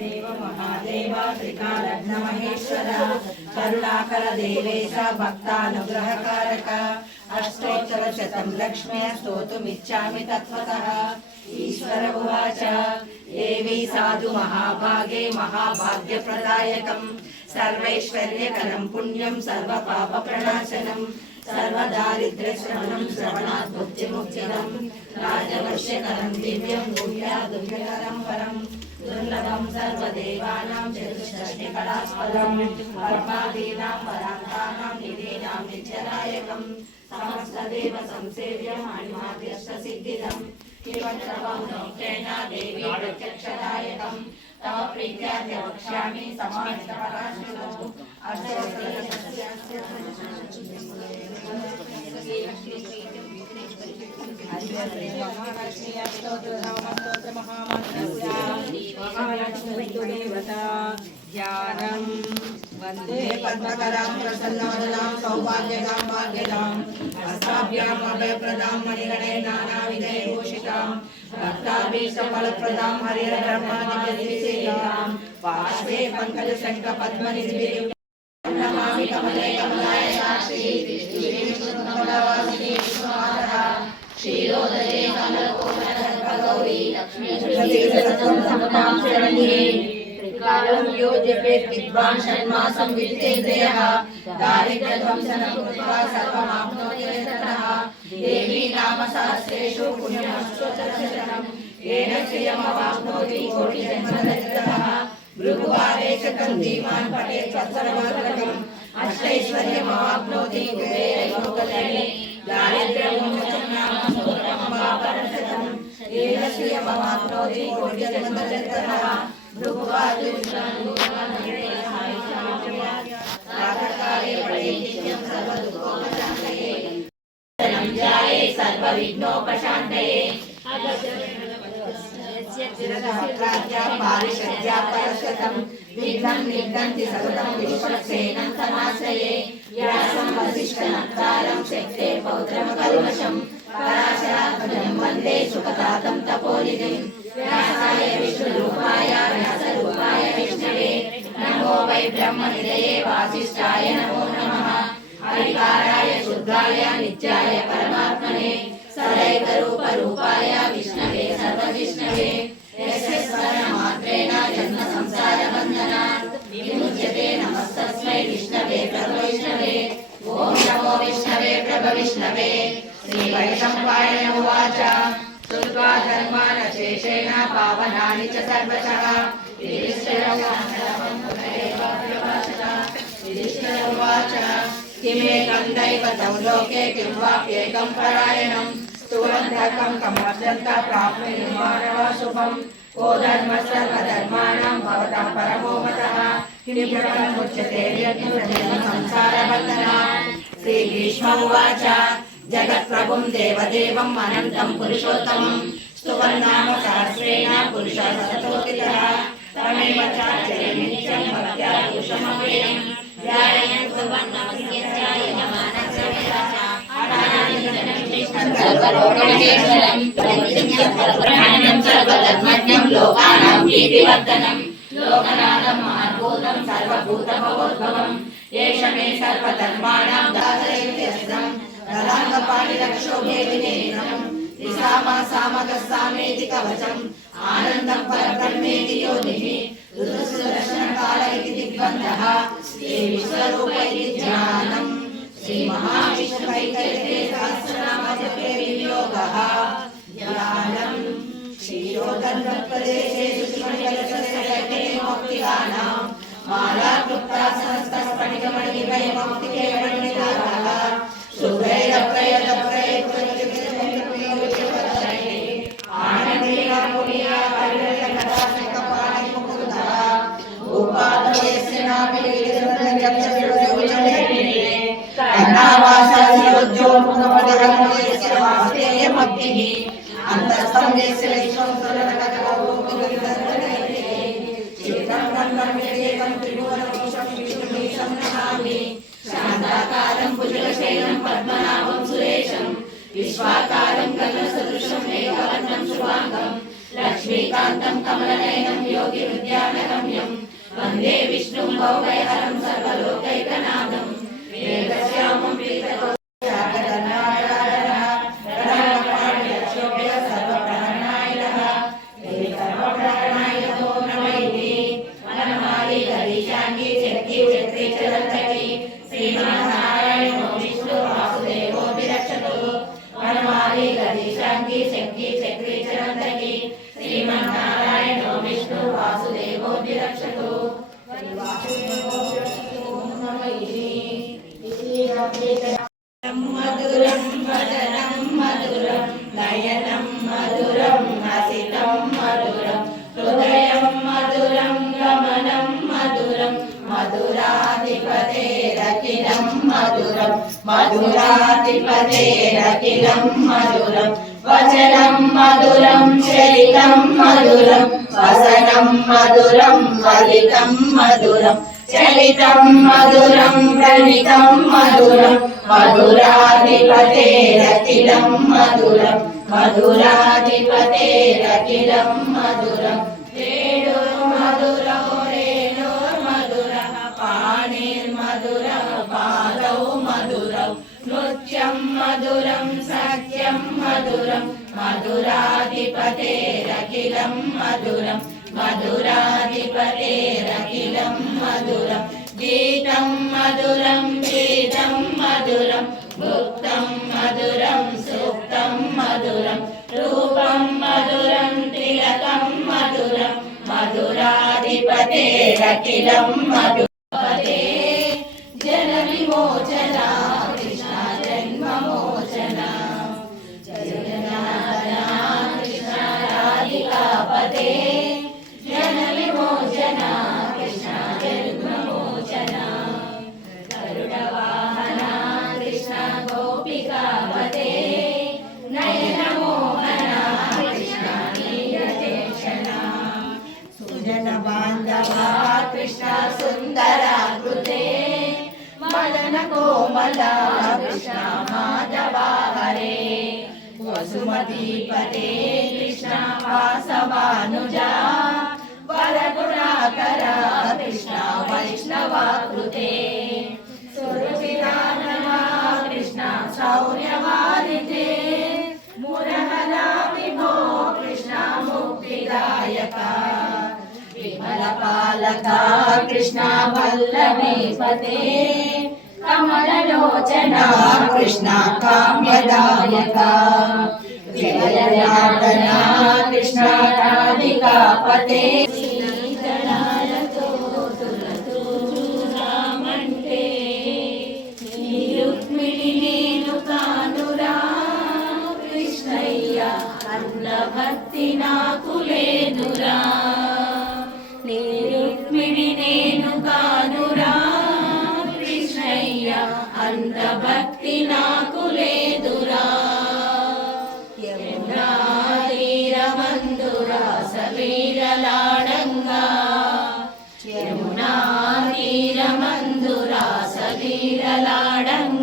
देव महादेव त्रिकालघ्नमहेश्वर करुणाकर देवेश भक्तानुग्रहकारक, अष्टोत्तरशतं लक्ष्म्या स्तोतुमिच्छामि तत्त्वतः। ईश्वर उवाच देवी साधु महाभागे महाभाग्यप्रदायकम् सर्वैश्वर्यकरम् पुण्यम् सर्वपापप्रणाशनम् सर्वदारिद्र्यश्रवणम् श्रवणात् भुक्तिमुक्तिदम् राजवर्षकरम् दिव्यम् मूल्यादुर्यकरम् परम्। దివ్యం గుహ్యా దుర్గకరం పరం దుర్లభం సర్వదేవానాం చతుష్షష్టికళాస్పదం పద్మాదీనాం పరాంతానాం నిధీనాం నిత్యదాయకం సమస్తదేవ సంసేవ్యం అణిమాద్యష్ట సిద్ధిదం కివత్రవౌనౌకేన దేవి ప్రత్యక్షదాయకం తవ ప్రీత్యాద్య వక్ష్యామి సమాహిత పరాశ్రుతో ధ్యానం వందే పద్మకరాం ప్రసన్నవదనాం సౌభాగ్యదాం భాగ్యదాం హస్తాభ్యాం అభయప్రదాం మణిగణే నానావిధై భూషితాం భక్తాభీష్టఫలప్రదాం హరిహర బ్రహ్మాదిపతిసేయాం పార్శ్వే పంకజ శంఖ పద్మనిధి कालं योजपेत् विद्वान् षण्मासं विद्येन्द्रियः दारिद्र्यध्वंसनं कृत्वा सर्वमाप्नोति ततः देवी नाम सहस्रेषु पुण्यमस्तु चरणं येन श्रियमवाप्नोति कोटिजन्मदरिद्रः भृगुवारे शतं धीमान् पठेत् सर्वमात्रकम् अष्टैश्वर्यमवाप्नोति कुबेरयोगदणे दारिद्र्यमोचनं नाम ఏన శ్రియమవాప్నోతి కోటి జన్మదరిద్రః భృగువారు ధ్యాయే సర్వవిఘ్నోపశాంతయే పారిషద్యాపరశతం విఘ్నం నిఘ్నంతి సతతం విశ్వక్సేనం తమాశ్రయే వ్యాసం వసిష్ఠనత్తారం శక్తే పౌత్రమ కల్మషం పరాశరాత్మజం వందే సుఖదాతం తపోనిధిం వ్యాసాయ విష్ణురూపాయ వ్యాసరూపాయ విష్ణవే. నమో వై బ్రహ్మనిదయే వాసిష్ఠాయ నమో నమః. హరికారాయ శుద్ధాయ నిత్యాయ పరమాత్మనే. సరైకరూపరూపాయ విష్ణవే జన్మ సంసార బంధనాత్ విముచ్యతే నమస్తస్మై విష్ణవే. ఓం నమో విష్ణవే. वैष्णवे श्रीवैशम्पाय उवाच श्रुत्वा धर्मानशेषेण पावनानि च सर्वशः उवाच किमेकं दैवतं लोके किं वाप्येकं परायणं स्तुवन्धकं कमर्जन्त प्राप्नुर्माणवा शुभम् को धर्मः सर्वधर्माणां भवतः परमो मतः किं संसारबन्धनात् श्रीभीष्म उवाच जगत्प्रभुम् देवदेवम् अनन्तम् पुरुषोत्तमम् स्तुवन्नाम सहस्रेण पुरुषः सततोदितः तमेव चाचरे नित्यम् भक्त्या पुरुषमव्ययम् ध्यायन् सर्वलोकमहेश्वरम् प्रतिज्ञम् सर्वधर्मज्ञम् लोकानाम् कीर्तिवर्धनम् लोकनाथम् अद्भुतम् सर्वभूतभवोद्भवम् భవోద్భవం ఏష మే సర్వధర్మాణాం దాసరైత్యస్తం రలాంగపాణిరక్షోభే వినేనం నిసామా సామగస్సామేతి కవచం ఆనందం పరబ్రహ్మేతి యోనిః ఋతుసుదర్శనకాల ఇతి దిగ్బంధః శ్రీ విశ్వరూప ఇతి ధ్యానం. శ్రీ మహావిష్ణువైకైతే సహస్రనామజపే వినియోగः ధ్యానం క్షీరోదర్భప్రదేశే అంతస్థం విశ్వం శ్రీకాంతం కమలనయనం యోగి విద్యానగమ్యం వందే విష్ణుం భౌమయహరం సర్వలోకైకనాథం. వేదశ్యామం మధురాధిపతేరఖిలం మధురం. మధురాధిపతేరఖిలం మధురం. వచనం మధురం చరితం మధురం. వసనం మధురం ఫలితం మధురం. చలితం మధురం ప్రణితం మధురం. మధురాధిపతేరఖిలం మధురం. మధురాధిపతేరఖిలం మధురం. వేణు మధురం సత్యం మధురం మధురాధిపతేరఖిలం మధురం మధురాధిపతేరఖిలం మధురం గీతం మధురం గీతం మధురం గుప్తం మధురం సూక్తం మధురం రూపం మధురం తిలకం మధురం మధురాధిపతేరఖిలం మధుపతే జన విమోచనా कोमला कृष्ण माधवा हरे वसुमतीपते कृष्ण वासवानुजा। वरगुणाकर कृष्ण वैष्णवा कृते सुरभिरानमा कृष्ण शौर्यवारिते मुरहरा विभो कृष्ण मुक्तिदायका। विमलपालका कृष्ण वल्लभे पते। कमलोचना कृष्णा काम्यदायिका। विलयनादना कृष्णाराधिका पते వీరలాడంగా. సవీరలాడంగా యమునా తీరమందురా సవీరలాడంగా రాధమ్మను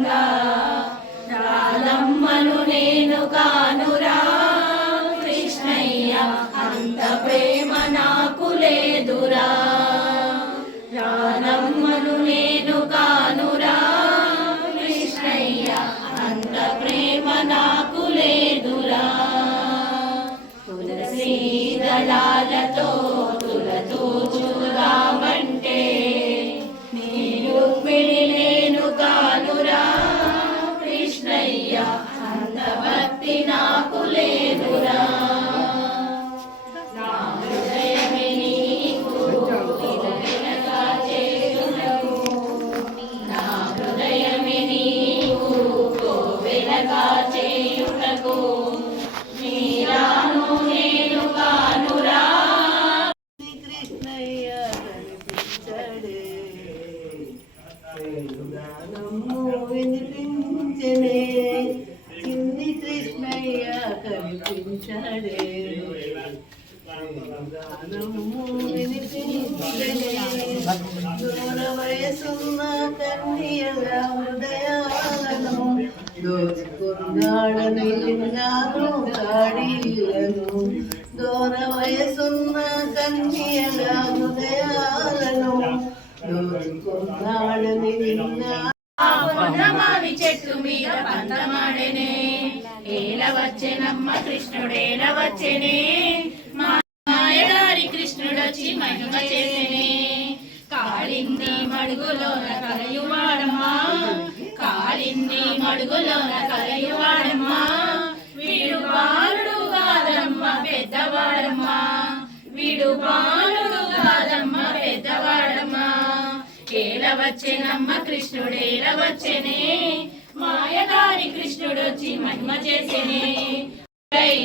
వేణుగానము వినిపించనే పొన్నమావి చెట్టు మీద పందమాడెనే. ఏల వచ్చెనమ్మ కృష్ణుడేల వచ్చెనే. మాయదారి కృష్ణుడొచ్చి మహిమ చేసెనే. కాళింది మడుగులోన కలయువాడమ్మా. కాళింది మడుగులోన కలయువాడమ్మా. వీడు బాలుడు కాదమ్మ పెద్దవాడమ్మా. వీడు బాలుడు వచ్చెనమ్మ కృష్ణుడేల వచ్చెనే. మాయదారి కృష్ణుడొచ్చి మహిమ చేసెనే. తుడై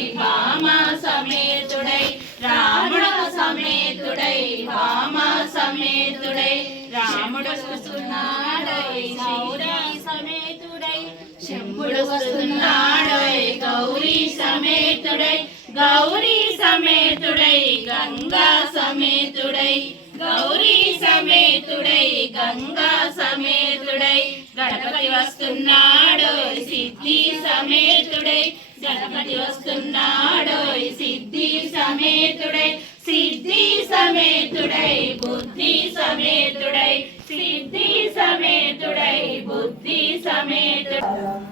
సమేతుడై రాముడు సమేతుడై వామ సమేతుడై రాముడు వస్తున్నాడై గౌరీ సమేతుడై శంభుడు వస్తున్నాడై గౌరీ సమేతుడై గౌరీ సమేతుడై గంగా సమేతుడై. గౌరీ సమేతుడై గంగా సమేతుడై గణపతి వస్తున్నాడు సిద్ధి సమేతుడై గణపతి వస్తున్నాడు సిద్ధి సమేతుడై సిద్ధి సమేతుడై బుద్ధి సమేతుడై సిద్ధి సమేతుడై బుద్ధి సమేతుడై.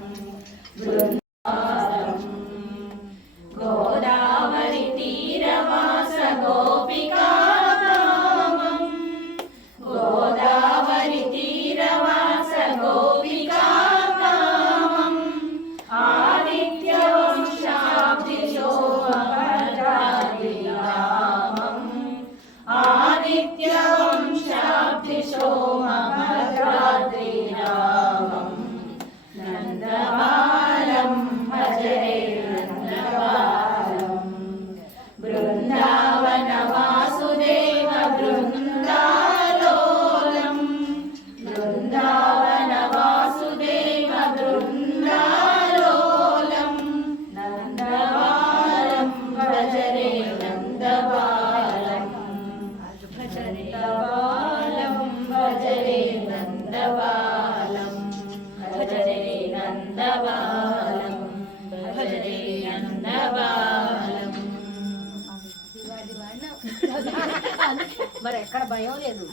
మరి ఎక్కడ భయం లేదు.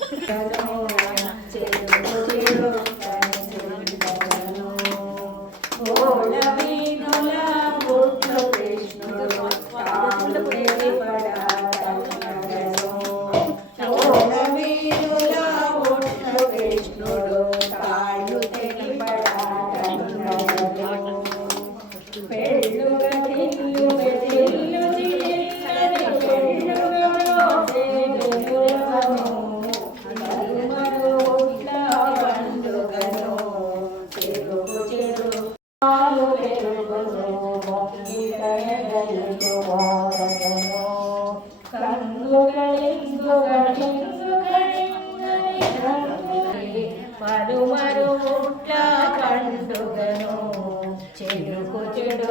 చెడుకు చెడు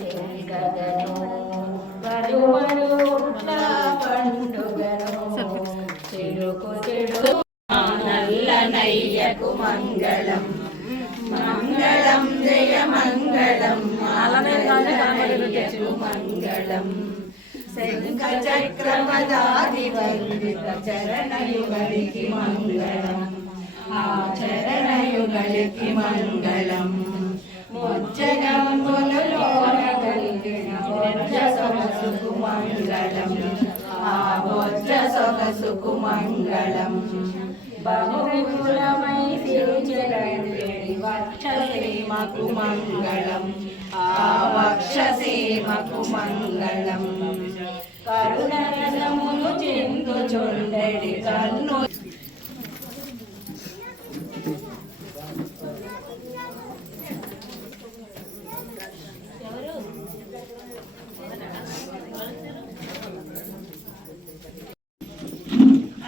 చెరిగగను మరు పండుగను. చెడుకు చెడు నల్లనయ్యకు మంగళం. మంగళం జయ మంగళం. మంగళం. చరణయుగలికి మంగళం. ఆ చరణయుగలికి మంగళం. సుకుమంగళం బహువిపులమై సిరుచిరంజడి వక్షసీమకు మంగళం ఆ వక్షసీమకు మంగళం కరుణరసమును కన్ను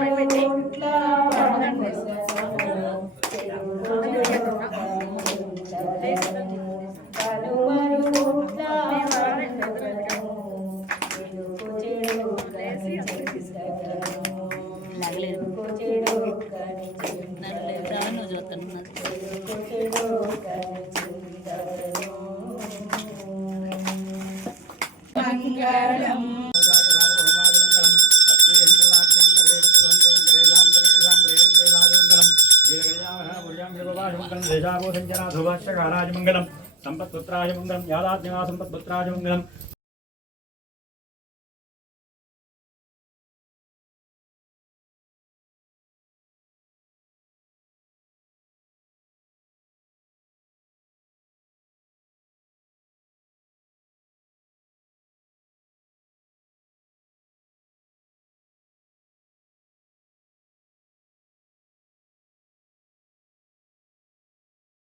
పెట్టి సంపత్పుత్రాజమంగళం దేశాభూషంజనా ధృవాశ్చ కాలాజమంగళం సంపత్పుత్రాజమంగళం యాదాజ్ఞా సంపత్పుత్రాజమంగళం